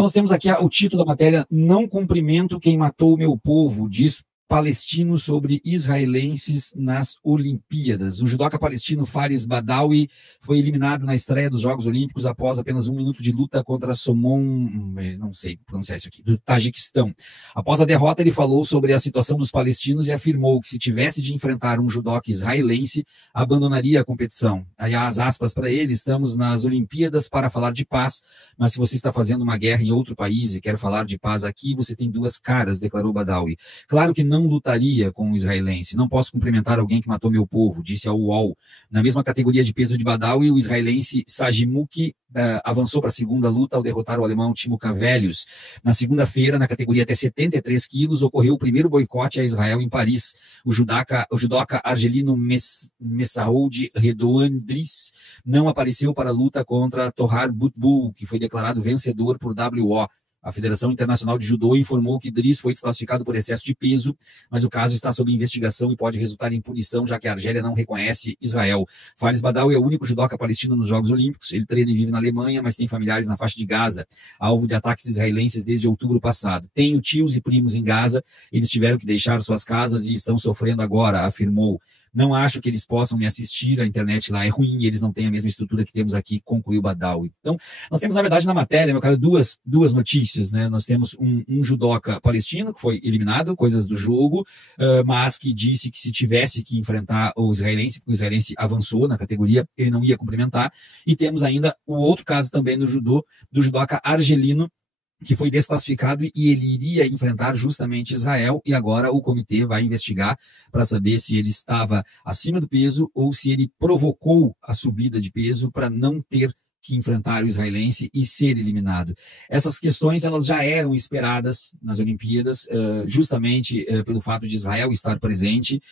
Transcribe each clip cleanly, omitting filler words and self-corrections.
Então nós temos aqui o título da matéria: Não cumprimento quem matou o meu povo, diz palestino sobre israelenses nas Olimpíadas. O judoca palestino Faris Badawi foi eliminado na estreia dos Jogos Olímpicos após apenas 1 minuto de luta contra Somon, não sei pronunciar isso aqui, do Tajiquistão. Após a derrota, ele falou sobre a situação dos palestinos e afirmou que se tivesse de enfrentar um judoca israelense, abandonaria a competição. Aí as aspas para ele: estamos nas Olimpíadas para falar de paz, mas se você está fazendo uma guerra em outro país e quer falar de paz aqui, você tem duas caras, declarou Badawi. Claro que não lutaria com o israelense. Não posso cumprimentar alguém que matou meu povo, disse ao UOL. Na mesma categoria de peso de Badawi, o israelense Sajimuki avançou para a segunda luta ao derrotar o alemão Timo Cavelius. Na segunda-feira, na categoria até 73 quilos, ocorreu o primeiro boicote a Israel em Paris. O judoca argelino Messaoud Redouandris não apareceu para a luta contra Tohar Butbul, que foi declarado vencedor por WO. A Federação Internacional de Judô informou que Driss foi desclassificado por excesso de peso, mas o caso está sob investigação e pode resultar em punição, já que a Argélia não reconhece Israel. Faris Badawi é o único judoca palestino nos Jogos Olímpicos. Ele treina e vive na Alemanha, mas tem familiares na faixa de Gaza, alvo de ataques israelenses desde outubro passado. Tenho tios e primos em Gaza, eles tiveram que deixar suas casas e estão sofrendo agora, afirmou. Não acho que eles possam me assistir, a internet lá é ruim e eles não têm a mesma estrutura que temos aqui, concluiu Badawi. Então, nós temos, na verdade, na matéria, meu cara, duas notícias, né? Nós temos um judoca palestino que foi eliminado, coisas do jogo, mas que disse que se tivesse que enfrentar o israelense avançou na categoria, ele não ia cumprimentar. E temos ainda o outro caso também no judô, do judoca argelino, que foi desclassificado e ele iria enfrentar justamente Israel, e agora o comitê vai investigar para saber se ele estava acima do peso ou se ele provocou a subida de peso para não ter que enfrentar o israelense e ser eliminado. Essas questões elas já eram esperadas nas Olimpíadas, justamente pelo fato de Israel estar presente,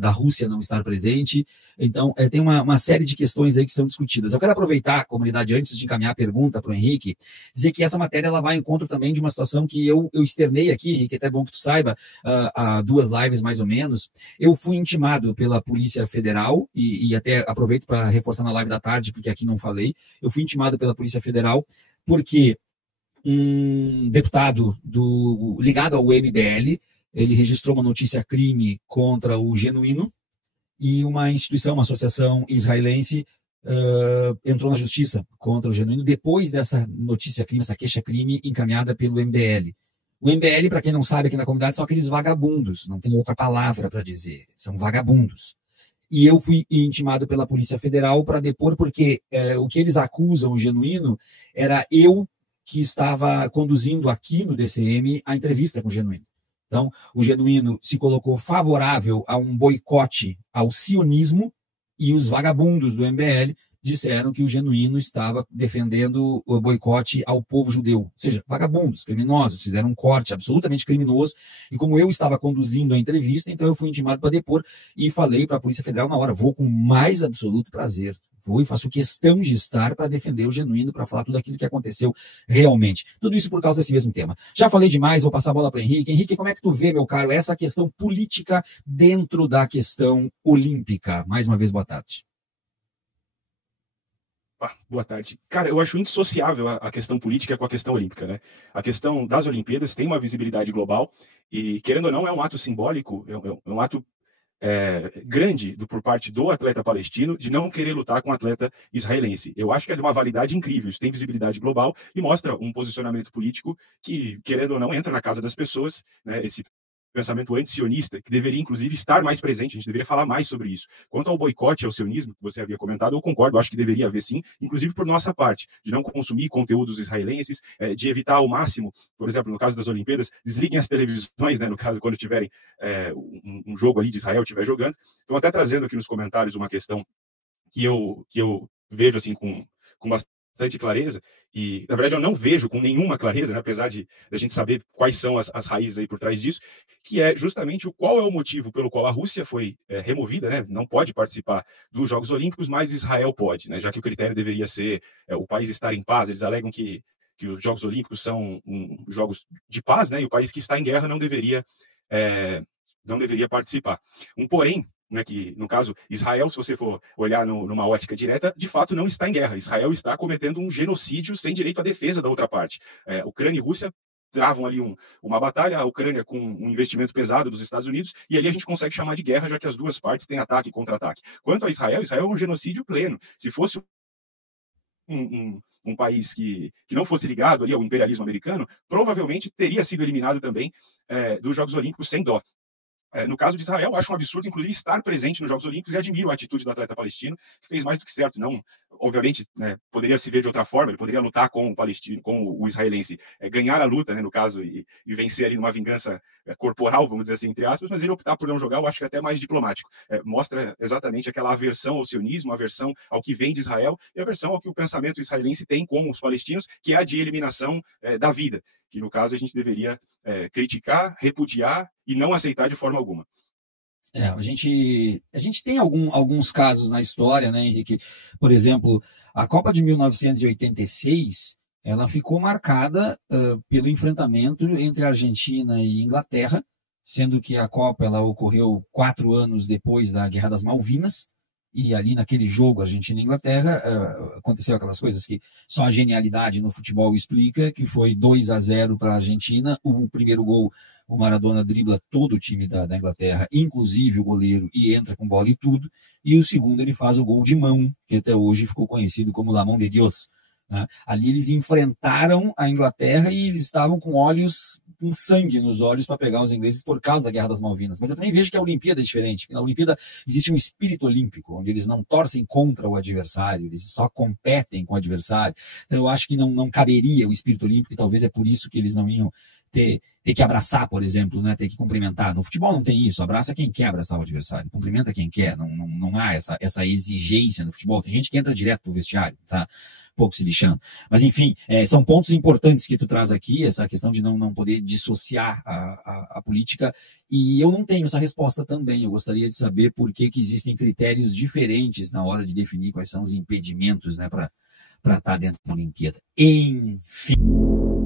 da Rússia não estar presente. Então, tem uma série de questões aí que são discutidas. Eu quero aproveitar, comunidade, antes de encaminhar a pergunta para o Henrique, dizer que essa matéria ela vai ao encontro também de uma situação que eu externei aqui, Henrique, até é bom que tu saiba, há 2 lives mais ou menos. Eu fui intimado pela Polícia Federal, e até aproveito para reforçar na live da tarde, porque aqui não falei. Eu fui intimado pela Polícia Federal porque um deputado ligado ao MBL, ele registrou uma notícia-crime contra o Genuíno, e uma instituição, uma associação israelense, entrou na justiça contra o Genuíno depois dessa notícia-crime, essa queixa-crime encaminhada pelo MBL. O MBL, para quem não sabe aqui na comunidade, são aqueles vagabundos, não tem outra palavra para dizer, são vagabundos. E eu fui intimado pela Polícia Federal para depor, porque o que eles acusam o Genuíno era eu que estava conduzindo aqui no DCM a entrevista com o Genuíno. Então, o Genuíno se colocou favorável a um boicote ao sionismo, e os vagabundos do MBL disseram que o Genuíno estava defendendo o boicote ao povo judeu. Ou seja, vagabundos, criminosos, fizeram um corte absolutamente criminoso. E como eu estava conduzindo a entrevista, então eu fui intimado para depor e falei para a Polícia Federal na hora: vou com o mais absoluto prazer. Vou e faço questão de estar para defender o Genuíno, para falar tudo aquilo que aconteceu realmente. Tudo isso por causa desse mesmo tema. Já falei demais, vou passar a bola para o Henrique. Henrique, como é que tu vê, meu caro, essa questão política dentro da questão olímpica? Mais uma vez, boa tarde. Boa tarde. Cara, eu acho indissociável a questão política com a questão olímpica, né? A questão das Olimpíadas tem uma visibilidade global e, querendo ou não, é um ato simbólico, é um ato grande por parte do atleta palestino de não querer lutar com o atleta israelense. Eu acho que é de uma validade incrível, isso tem visibilidade global e mostra um posicionamento político que, querendo ou não, entra na casa das pessoas, né? Esse pensamento anti-sionista, que deveria, inclusive, estar mais presente, a gente deveria falar mais sobre isso. Quanto ao boicote ao sionismo, que você havia comentado, eu concordo, acho que deveria haver sim, inclusive por nossa parte, de não consumir conteúdos israelenses, de evitar ao máximo, por exemplo, no caso das Olimpíadas, desliguem as televisões, né, no caso, quando tiverem um jogo ali de Israel, estiver jogando. Então, até trazendo aqui nos comentários uma questão que eu vejo assim com bastante clareza, e na verdade eu não vejo com nenhuma clareza, né, apesar de a gente saber quais são as raízes aí por trás disso, que é justamente qual é o motivo pelo qual a Rússia foi removida, né, não pode participar dos Jogos Olímpicos, mas Israel pode, né, já que o critério deveria ser o país estar em paz. Eles alegam que os Jogos Olímpicos são jogos de paz, né, e o país que está em guerra não deveria participar. Porém, né, que, no caso, Israel, se você for olhar numa ótica direta, de fato não está em guerra. Israel está cometendo um genocídio sem direito à defesa da outra parte. Ucrânia e Rússia travam ali uma batalha, a Ucrânia com um investimento pesado dos Estados Unidos, e ali a gente consegue chamar de guerra, já que as duas partes têm ataque e contra-ataque. Quanto a Israel, Israel é um genocídio pleno. Se fosse um país que não fosse ligado ali ao imperialismo americano, provavelmente teria sido eliminado também dos Jogos Olímpicos sem dó. No caso de Israel, eu acho um absurdo, inclusive, estar presente nos Jogos Olímpicos e admiro a atitude do atleta palestino, que fez mais do que certo. Não, obviamente, né, poderia se ver de outra forma, ele poderia lutar com o palestino, com o israelense, ganhar a luta, né, no caso, e vencer ali numa vingança corporal, vamos dizer assim, entre aspas, mas ele optar por não jogar, eu acho que é até mais diplomático. Mostra exatamente aquela aversão ao sionismo, aversão ao que vem de Israel e aversão ao que o pensamento israelense tem com os palestinos, que é a de eliminação da vida, que no caso a gente deveria criticar, repudiar e não aceitar de forma alguma. A gente tem alguns casos na história, né, Henrique? Por exemplo, a Copa de 1986, ela ficou marcada pelo enfrentamento entre Argentina e Inglaterra, sendo que a Copa ela ocorreu 4 anos depois da Guerra das Malvinas, e ali naquele jogo Argentina e Inglaterra aconteceu aquelas coisas que só a genialidade no futebol explica, que foi 2-0 para a Argentina. O primeiro gol, o Maradona dribla todo o time da Inglaterra, inclusive o goleiro, e entra com bola e tudo. E o segundo ele faz o gol de mão, que até hoje ficou conhecido como La Mão de Dios. Né? Ali eles enfrentaram a Inglaterra e eles estavam com sangue nos olhos para pegar os ingleses por causa da Guerra das Malvinas. Mas eu também vejo que a Olimpíada é diferente. Na Olimpíada existe um espírito olímpico, onde eles não torcem contra o adversário, eles só competem com o adversário. Então eu acho que não caberia o espírito olímpico, e talvez é por isso que eles não iam ter que abraçar, por exemplo, né? Ter que cumprimentar. No futebol não tem isso, abraça quem quer abraçar o adversário, cumprimenta quem quer, não há essa exigência no futebol. Tem gente que entra direto pro vestiário, tá? Pouco se lixando. Mas, enfim, são pontos importantes que tu traz aqui, essa questão de não poder dissociar a política, e eu não tenho essa resposta também. Eu gostaria de saber por que existem critérios diferentes na hora de definir quais são os impedimentos, né, para estar dentro da Olimpíada. Enfim.